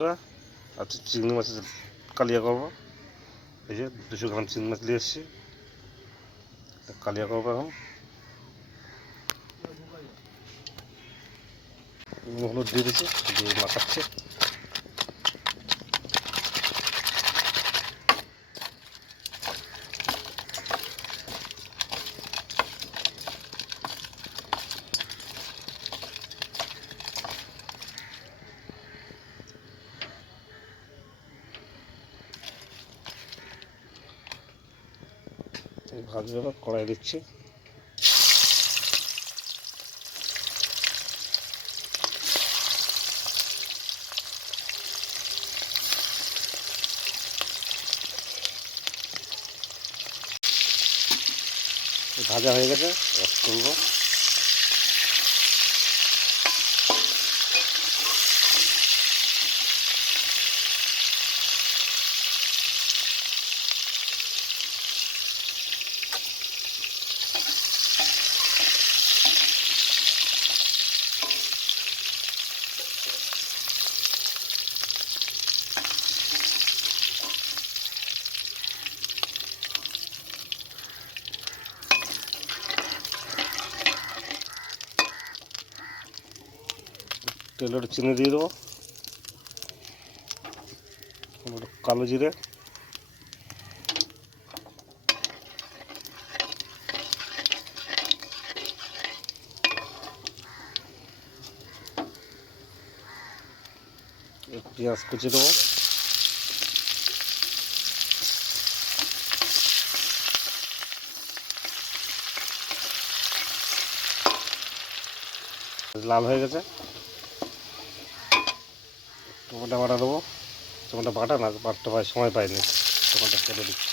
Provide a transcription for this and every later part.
আচ্ছা, চিংড়ি মাছের কালিয়া করবো। এই যে 200 গ্রাম চিংড়ি মাছ নিয়ে এসেছি, কালিয়া করবো এখন। হলুদ দিয়ে দিচ্ছি, দিয়ে মাখাচ্ছি। ভাজবে, কড়াই দিচ্ছি। ভাজা হয়ে গেছে, রস তুলবো। তেলের চিনি দিয়ে দেবো, কালো জিরে, পেঁয়াজ কুচি দেবো, লাল হয়ে গেছে। টমেটো বাটা দেবো, টমেটো বাটা না বাটতে পাই, সময় পাইনি, টমেটো কেটে দিচ্ছি।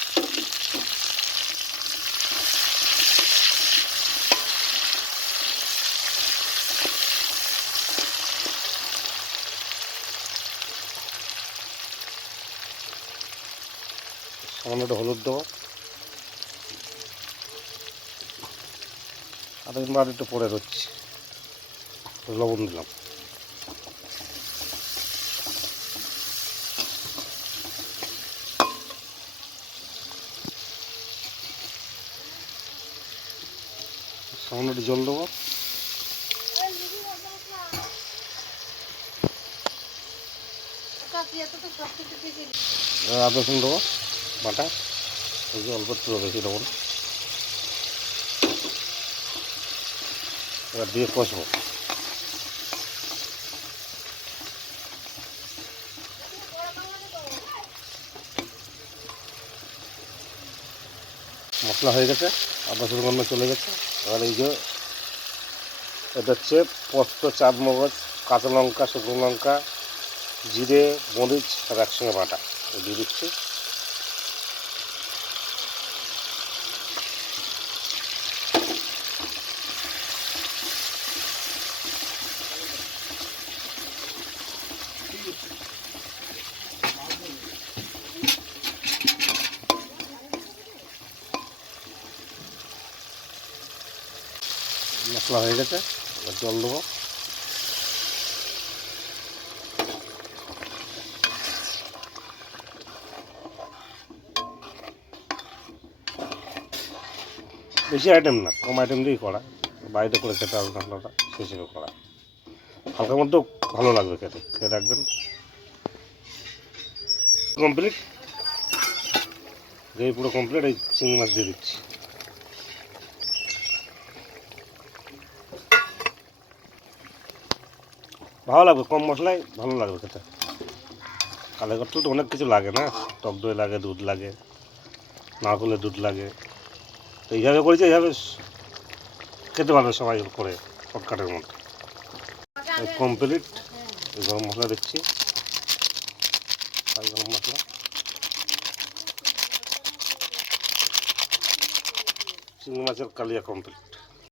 সামান্য একটু হলুদ দেবো, আর একটু পরে হচ্ছে লবণ দিলাম। সামান্য একটু জল দেবো, আদা রসুন দেবো বাটা, অল্প একটু বেশি লবণ, এবার দিয়ে কষবো। মশলা হয়ে গেছে, আদা রসুন গন্ধ চলে গেছে। এবার এই যে এটা হচ্ছে পোস্ত, চারমগজ, কাঁচা লঙ্কা, শুকনো লঙ্কা, জিরে, মরিচ সব একসঙ্গে বাটা দিয়ে দিচ্ছি। মশলা হয়ে গেছে, এবার জল দেবো। বেশি আইটেম না, কম আইটেম দিয়েই করা, বাড়িতে করে খেতে হবে, রান্নাটা সেই হিসেবে করা। হালকার মধ্যেও ভালো লাগবে খেতে, খেয়ে রাখবেন। কমপ্লিট, গ্রেভি পুরো কমপ্লিট। এই চিংড়ি মাছ দিয়ে দিচ্ছি। ভালো লাগবে, কম মশলায় ভালো লাগবে খেতে। কালাই করতে তো অনেক কিছু লাগে না, টক দই লাগে, দুধ লাগে, নারকেলের দুধ লাগে। তো এইভাবে করেছি, এইভাবে খেতে পারবে সবাই করে শর্টকাটের মধ্যে। কমপ্লিট। গরম মশলা দিচ্ছি, গরম মশলা, চিংড়ি মাছের কালিয়া কমপ্লিট।